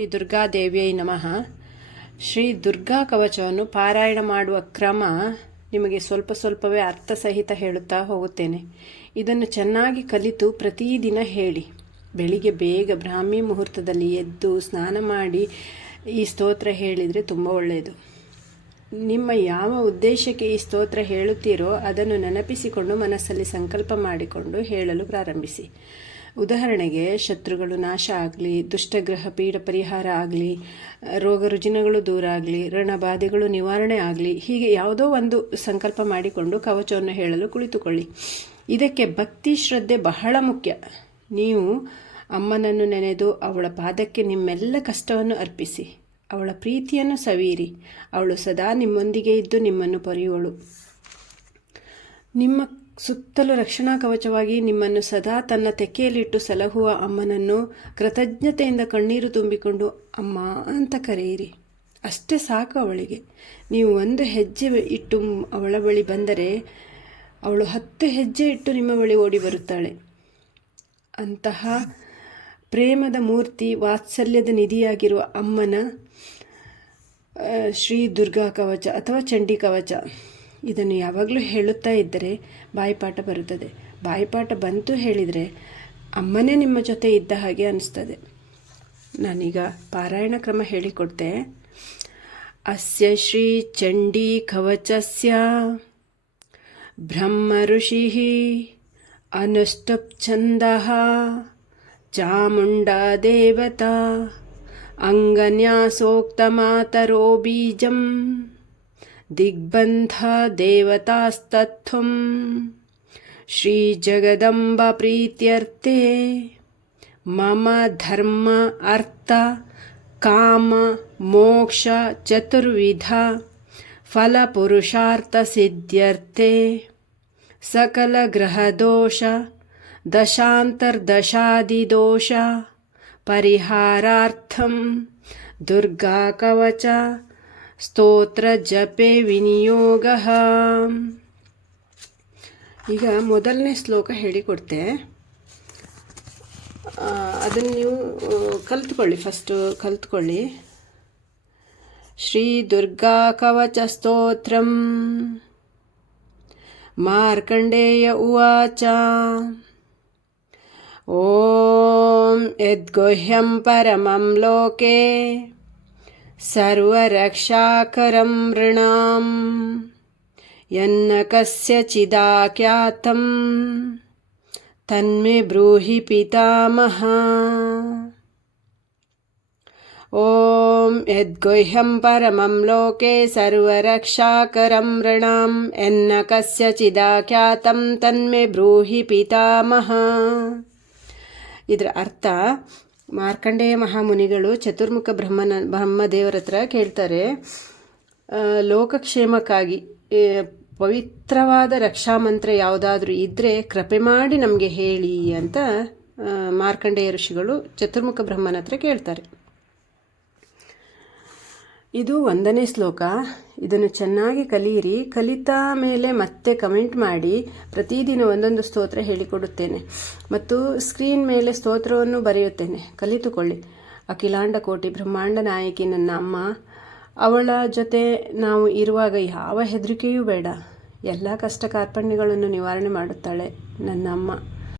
ಶ್ರೀ ದುರ್ಗಾದೇವಿಯೈ ನಮಃ. ಶ್ರೀ ದುರ್ಗಾ ಕವಚವನ್ನು ಪಾರಾಯಣ ಮಾಡುವ ಕ್ರಮ ನಿಮಗೆ ಸ್ವಲ್ಪವೇ ಅರ್ಥಸಹಿತ ಹೇಳುತ್ತಾ ಹೋಗುತ್ತೇನೆ. ಇದನ್ನು ಚೆನ್ನಾಗಿ ಕಲಿತು ಪ್ರತಿದಿನ ಹೇಳಿ. ಬೆಳಿಗ್ಗೆ ಬೇಗ ಬ್ರಾಹ್ಮಿ ಮುಹೂರ್ತದಲ್ಲಿ ಎದ್ದು ಸ್ನಾನ ಮಾಡಿ ಈ ಸ್ತೋತ್ರ ಹೇಳಿದರೆ ತುಂಬ ಒಳ್ಳೆಯದು. ನಿಮ್ಮ ಯಾವ ಉದ್ದೇಶಕ್ಕೆ ಈ ಸ್ತೋತ್ರ ಹೇಳುತ್ತೀರೋ ಅದನ್ನು ನೆನಪಿಸಿಕೊಂಡು ಮನಸ್ಸಲ್ಲಿ ಸಂಕಲ್ಪ ಮಾಡಿಕೊಂಡು ಹೇಳಲು ಪ್ರಾರಂಭಿಸಿ. ಉದಾಹರಣೆಗೆ, ಶತ್ರುಗಳು ನಾಶ ಆಗಲಿ, ದುಷ್ಟಗ್ರಹ ಪೀಡ ಪರಿಹಾರ ಆಗಲಿ, ರೋಗ ರುಜಿನಗಳು ದೂರ ಆಗಲಿ, ಋಣಬಾಧೆಗಳು ನಿವಾರಣೆ ಆಗಲಿ, ಹೀಗೆ ಯಾವುದೋ ಒಂದು ಸಂಕಲ್ಪ ಮಾಡಿಕೊಂಡು ಕವಚವನ್ನು ಹೇಳಲು ಕುಳಿತುಕೊಳ್ಳಿ. ಇದಕ್ಕೆ ಭಕ್ತಿ ಶ್ರದ್ಧೆ ಬಹಳ ಮುಖ್ಯ. ನೀವು ಅಮ್ಮನನ್ನು ನೆನೆದು ಅವಳ ಪಾದಕ್ಕೆ ನಿಮ್ಮೆಲ್ಲ ಕಷ್ಟವನ್ನು ಅರ್ಪಿಸಿ ಅವಳ ಪ್ರೀತಿಯನ್ನು ಸವಿಯಿರಿ. ಅವಳು ಸದಾ ನಿಮ್ಮೊಂದಿಗೆ ಇದ್ದು ನಿಮ್ಮನ್ನು ಪೊರೆಯುವಳು. ನಿಮ್ಮ ಸುತ್ತಲೂ ರಕ್ಷಣಾ ಕವಚವಾಗಿ ನಿಮ್ಮನ್ನು ಸದಾ ತನ್ನ ತೆಕ್ಕೆಯಲ್ಲಿಟ್ಟು ಸಲಹುವ ಅಮ್ಮನನ್ನು ಕೃತಜ್ಞತೆಯಿಂದ ಕಣ್ಣೀರು ತುಂಬಿಕೊಂಡು ಅಮ್ಮ ಅಂತ ಕರೆಯಿರಿ. ಅಷ್ಟೇ ಸಾಕು ಅವಳಿಗೆ. ನೀವು ಒಂದು ಹೆಜ್ಜೆ ಇಟ್ಟು ಅವಳ ಬಳಿ ಬಂದರೆ ಅವಳು 10 ಹೆಜ್ಜೆ ಇಟ್ಟು ನಿಮ್ಮ ಬಳಿ ಓಡಿ ಬರುತ್ತಾಳೆ. ಅಂತಹ ಪ್ರೇಮದ ಮೂರ್ತಿ, ವಾತ್ಸಲ್ಯದ ನಿಧಿಯಾಗಿರುವ ಅಮ್ಮನ ಶ್ರೀ ದುರ್ಗಾ ಕವಚ ಅಥವಾ ಚಂಡಿ ಕವಚ, ಇದನ್ನು ಯಾವಾಗಲೂ ಹೇಳುತ್ತಾ ಇದ್ದರೆ ಬಾಯಿಪಾಠ ಬರುತ್ತದೆ. ಬಾಯಿಪಾಠ ಬಂತು ಹೇಳಿದರೆ ಅಮ್ಮನೇ ನಿಮ್ಮ ಜೊತೆ ಇದ್ದ ಹಾಗೆ ಅನಿಸ್ತದೆ. ನಾನೀಗ ಪಾರಾಯಣ ಕ್ರಮ ಹೇಳಿಕೊಡ್ತೆ. ಅಸ್ಯ ಶ್ರೀ ಚಂಡೀ ಕವಚಸ್ಯ ಬ್ರಹ್ಮ ಋಷಿ ಅನುಷ್ಟುಪ್ ಛಂದಃ ಚಾಮುಂಡಾ ದೇವತಾ ಅಂಗನ್ಯಾಸೋಕ್ತಮಾತರೋ ಬೀಜಂ ದಿಗ್ಬಂಧ ದೇವತಾಸ್ತತ್ವಂ ಶ್ರೀ ಜಗದಂಬ ಪ್ರೀತ್ಯರ್ಥೆ ಮಮ ಧರ್ಮ ಅರ್ಥ ಕಾಮ ಮೋಕ್ಷ ಚತುರ್ವಿಧ ಫಲಪುರುಷಾರ್ಥ ಸಿದ್ಧ್ಯರ್ಥೆ ಸಕಲ ಗ್ರಹದೋಷ ದಶಾಂತರ್ದಶಾದಿದೋಷ ಪರಿಹಾರಾರ್ಥಂ ದುರ್ಗಾ ಕವಚ ಸ್ತೋತ್ರ ಜಪೆ ವಿನಿಯೋಗ. ಈಗ ಮೊದಲನೇ ಶ್ಲೋಕ ಹೇಳಿಕೊಡ್ತೆ. ಅದನ್ನು ನೀವು ಕಲಿತ್ಕೊಳ್ಳಿ. ಶ್ರೀ ದುರ್ಗಾ ಕವಚ ಸ್ತೋತ್ರಂ ಮಾರ್ಕಂಡೇಯ ಉವಾಚ. ಓಂ ಯದ್ಗುಹ್ಯಂ ಪರಮಂ ಲೋಕೆ ಸರ್ವರಕ್ಷಾಕರಂ ಋಣಾಂ ಯನ್ನ ಕಸ್ಯಚಿದಾಖ್ಯಾತಂ ತನ್ಮೇ ಬ್ರೂಹಿ ಪಿತಾಮಹ. ಓಂ ಯದ್ಗುಹ್ಯಂ ಪರಮಂ ಲೋಕೆ ಸರ್ವರಕ್ಷಾಕರಂ ಋಣಾಂ ಯನ್ನ ಕಸ್ಯಚಿದಾಖ್ಯಾತಂ ತನ್ಮೇ ಬ್ರೂಹಿ ಪಿತಾಮಹ. ಇದರ ಅರ್ಥ, ಮಾರ್ಕಂಡೇಯ ಮಹಾಮುನಿಗಳು ಚತುರ್ಮುಖ ಬ್ರಹ್ಮದೇವರ ಹತ್ರ ಕೇಳ್ತಾರೆ, ಲೋಕಕ್ಷೇಮಕ್ಕಾಗಿ ಪವಿತ್ರವಾದ ರಕ್ಷಾಮಂತ್ರ ಯಾವುದಾದ್ರೂ ಇದ್ದರೆ ಕೃಪೆ ಮಾಡಿ ನಮಗೆ ಹೇಳಿ ಅಂತ ಮಾರ್ಕಂಡೇಯ ಋಷಿಗಳು ಚತುರ್ಮುಖ ಬ್ರಹ್ಮನ ಹತ್ರ ಕೇಳ್ತಾರೆ. ಇದು 1ನೇ ಶ್ಲೋಕ. ಇದನ್ನು ಚೆನ್ನಾಗಿ ಕಲಿಯಿರಿ. ಕಲಿತ ಮೇಲೆ ಮತ್ತೆ ಕಮೆಂಟ್ ಮಾಡಿ. ಪ್ರತಿದಿನ ಒಂದೊಂದು ಸ್ತೋತ್ರ ಹೇಳಿಕೊಡುತ್ತೇನೆ ಮತ್ತು ಸ್ಕ್ರೀನ್ ಮೇಲೆ ಸ್ತೋತ್ರವನ್ನು ಬರೆಯುತ್ತೇನೆ. ಕಲಿತುಕೊಳ್ಳಿ. ಅಖಿಲಾಂಡ ಕೋಟಿ ಬ್ರಹ್ಮಾಂಡ ನಾಯಕಿ ನನ್ನ ಅಮ್ಮ. ಅವಳ ಜೊತೆ ನಾವು ಇರುವಾಗ ಯಾವ ಹೆದರಿಕೆಯೂ ಬೇಡ. ಎಲ್ಲ ಕಷ್ಟ ಕಾರ್ಪಣ್ಯಗಳನ್ನು ನಿವಾರಣೆ ಮಾಡುತ್ತಾಳೆ ನನ್ನ ಅಮ್ಮ.